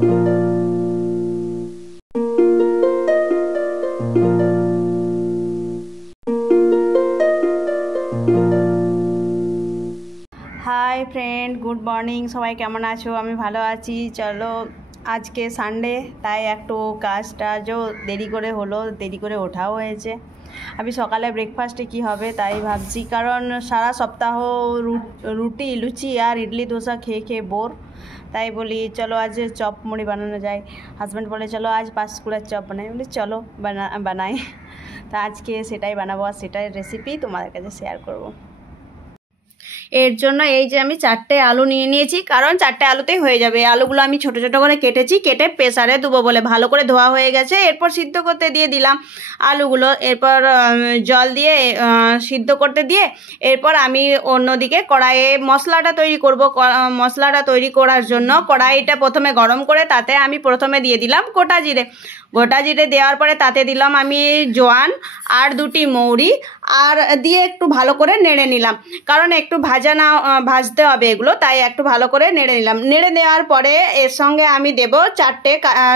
Hi friend, good morning. সবাই কেমন আছো? আমি ভালো আছি। চলো, আজকে সানডে, তাই একটু কাজ টাজও দেরি করে হলো, দেরি করে ওঠাও হয়েছে। আমি সকালে ব্রেকফাস্টে কি হবে তাই ভাবছি, কারণ সারা সপ্তাহ রুটি লুচি আর ইডলি ধোসা খেয়ে খেয়ে বোর। তাই বলি চলো আজ চপ মুড়ি বানানো যায়। হাজব্যান্ড বলে চলো আজ পাঁচকুড়ার চপ বানাই, বলি চলো বানাই। তা আজকে সেটাই বানাবো, আর সেটাই রেসিপি তোমাদের কাছে শেয়ার করব। এর জন্য এই যে আমি 4টে আলু নিয়ে নিয়েছি, কারণ 4টে আলুতেই হয়ে যাবে। আলুগুলো আমি ছোট ছোট করে কেটেছি, কেটে প্রেসারে দেবো বলে ভালো করে ধোয়া হয়ে গেছে। এরপর সিদ্ধ করতে দিয়ে দিলাম আলুগুলো, এরপর জল দিয়ে সিদ্ধ করতে দিয়ে এরপর আমি অন্যদিকে কড়াইয়ে মশলাটা তৈরি করব। মশলাটা তৈরি করার জন্য কড়াইটা প্রথমে গরম করে তাতে আমি প্রথমে দিয়ে দিলাম গোটা জিরে। গোটা জিরে দেওয়ার পরে তাতে দিলাম আমি জোয়ান আর 2টি মৌরি, আর দিয়ে একটু ভালো করে নেড়ে নিলাম, কারণ একটু ভাজতে হবে এগুলো, তাই একটু ভালো করে নেড়ে নিলাম। নেড়ে নেওয়ার পরে এর সঙ্গে আমি দেব 4টে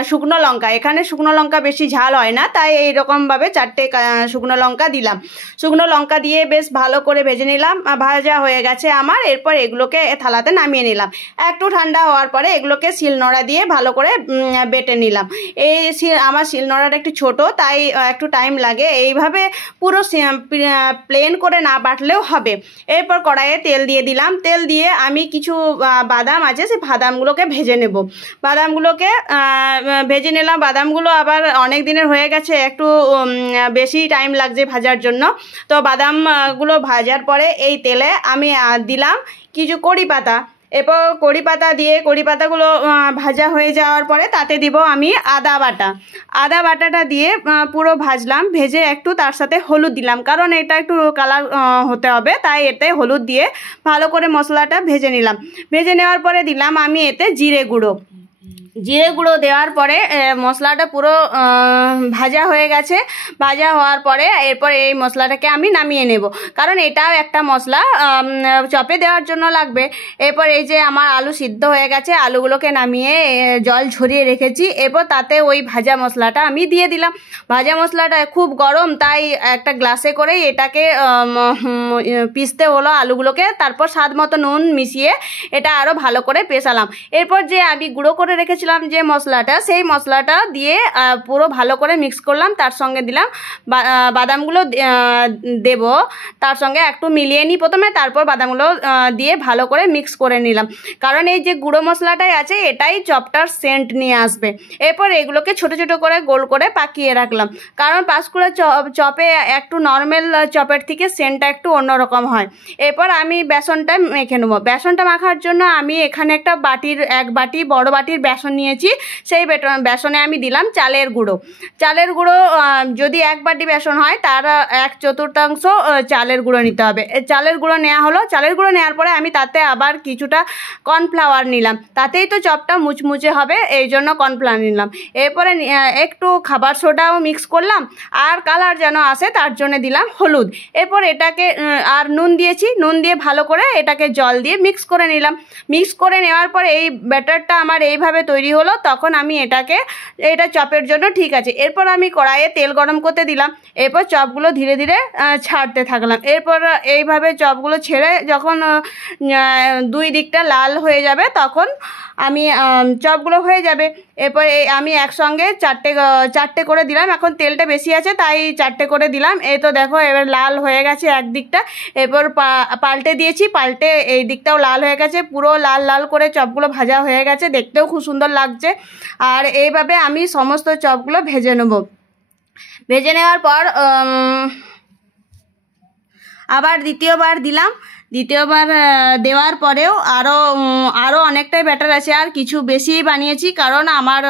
শুকনো লঙ্কা। এখানে শুকনো লঙ্কা বেশি ঝাল হয় না, তাই এইরকমভাবে 4টে শুকনো লঙ্কা দিলাম। শুকনো লঙ্কা দিয়ে বেশ ভালো করে ভেজে নিলাম। ভাজা হয়ে গেছে আমার। এরপর এগুলোকে থালাতে নামিয়ে নিলাম। একটু ঠান্ডা হওয়ার পরে এগুলোকে শিলনোড়া দিয়ে ভালো করে বেটে নিলাম। আমার শিলনোড়াটা একটু ছোট, তাই একটু টাইম লাগে। এইভাবে পুরো প্লেন করে না বাটলেও হবে। এরপর কড়াইয়ে তেল দিয়ে দিলাম। তেল দিয়ে আমি কিছু বাদাম আছে, সেই বাদামগুলোকে ভেজে নেব। বাদামগুলোকে ভেজে নিলাম। বাদামগুলো আবার অনেক দিনের হয়ে গেছে, একটু বেশি টাইম লাগছে ভাজার জন্য। তো বাদামগুলো ভাজার পরে এই তেলে আমি দিলাম কিছু কড়ি পাতা। এরপর কড়ি পাতা দিয়ে কড়ি পাতাগুলো ভাজা হয়ে যাওয়ার পরে তাতে দিব আমি আদা বাটা। আদা বাটাটা দিয়ে পুরো ভাজলাম। ভেজে একটু তার সাথে হলুদ দিলাম, কারণ এটা একটু কালার হতে হবে, তাই এতে হলুদ দিয়ে ভালো করে মশলাটা ভেজে নিলাম। ভেজে নেওয়ার পরে দিলাম আমি এতে জিরে গুঁড়ো। জিরে গুঁড়ো দেওয়ার পরে মশলাটা পুরো ভাজা হয়ে গেছে। ভাজা হওয়ার পরে এরপর এই মশলাটাকে আমি নামিয়ে নেব, কারণ এটাও একটা মশলা চপে দেওয়ার জন্য লাগবে। এরপর এই যে আমার আলু সিদ্ধ হয়ে গেছে, আলুগুলোকে নামিয়ে জল ঝরিয়ে রেখেছি। এরপর তাতে ওই ভাজা মশলাটা আমি দিয়ে দিলাম। ভাজা মশলাটা খুব গরম, তাই একটা গ্লাসে করেই এটাকে পিষতে হলো আলুগুলোকে। তারপর স্বাদ মতো নুন মিশিয়ে এটা আরও ভালো করে পেশালাম। এরপর যে আমি গুঁড়ো করে রেখেছিলাম যে মশলাটা, সেই মশলাটা দিয়ে পুরো ভালো করে মিক্স করলাম। তার সঙ্গে দিলাম বাদামগুলো দেব, তার সঙ্গে একটু মিলিয়ে নিই প্রথমে, তারপর বাদামগুলো দিয়ে ভালো করে মিক্স করে নিলাম, কারণ এই যে গুঁড়ো মশলাটাই আছে এটাই চপটার সেন্ট নিয়ে আসবে। এরপর এগুলোকে ছোট ছোট করে গোল করে পাকিয়ে রাখলাম, কারণ পাঁচকুড়া চপে একটু নর্মাল চপের থেকে সেন্টটা একটু অন্যরকম হয়। এরপর আমি বেসনটা মেখে নেবো। বেসনটা মাখার জন্য আমি এখানে একটা এক বাটি বড় বাটির বেসন নিয়েছি। সেই বেসনে আমি দিলাম চালের গুঁড়ো। চালের গুঁড়ো যদি 1 বাটি বেসন হয় তার 1/4 চালের গুঁড়ো নিতে হবে। চালের গুঁড়ো নেওয়া হলো। চালের গুঁড়ো নেওয়ার পরে আমি তাতে আবার কিছুটা কর্নফ্লাওয়ার নিলাম, তাতেই তো চপটা মুচমুচে হবে, এই জন্য কর্নফ্লাওয়ার নিলাম। এরপরে একটু খাবার সোডাও মিক্স করলাম, আর কালার যেন আসে তার জন্য দিলাম হলুদ। এরপর এটাকে আর নুন দিয়েছি, নুন দিয়ে ভালো করে এটাকে জল দিয়ে মিক্স করে নিলাম। মিক্স করে নেওয়ার পরে এই ব্যাটারটা আমার এইভাবে তৈরি হলো, তখন আমি এটা চপের জন্য ঠিক আছে। এরপর আমি কড়াইয়ে তেল গরম করতে দিলাম। এরপর চপগুলো ধীরে ধীরে ছাড়তে থাকলাম। এরপর এইভাবে চপগুলো ছেড়ে যখন 2 দিকটা লাল হয়ে যাবে তখন আমি চপগুলো হয়ে যাবে। এরপর আমি একসঙ্গে 4টে করে দিলাম। এখন তেলটা বেশি আছে তাই 4টে করে দিলাম। এই তো দেখো এবার লাল হয়ে গেছে এক দিকটা। এরপর পাল্টে দিয়েছি, পাল্টে এই দিকটাও লাল হয়ে গেছে। পুরো লাল লাল করে চপগুলো ভাজা হয়ে গেছে, দেখতেও খুব সুন্দর লাগছে। আর এইভাবে আমি সমস্ত চপগুলো ভেজে নেব। ভেজে নেওয়ার পর আবার দ্বিতীয়বার দিলাম। দ্বিতীয়বার দেওয়ার পরেও আরও অনেকটাই ব্যাটার আছে, আর কিছু বেশি বানিয়েছি, কারণ আমার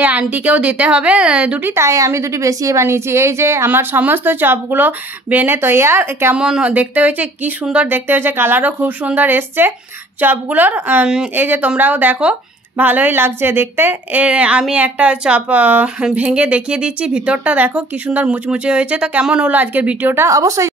এই আন্টিকেও দিতে হবে 2টি, তাই আমি 2টি বেশি বানিয়েছি। এই যে আমার সমস্ত চপগুলো বেনে তৈয়ার। কেমন দেখতে হয়েছে, কি সুন্দর দেখতে হয়েছে, কালারও খুব সুন্দর এসছে চপগুলোর। এই যে তোমরাও দেখো, ভালোই লাগছে দেখতে। আমি একটা চপ ভেঙে দেখিয়ে দিচ্ছি, ভিতরটা দেখো কি সুন্দর মুচমুচে হয়েছে। তো কেমন হলো আজকের ভিডিওটা অবশ্যই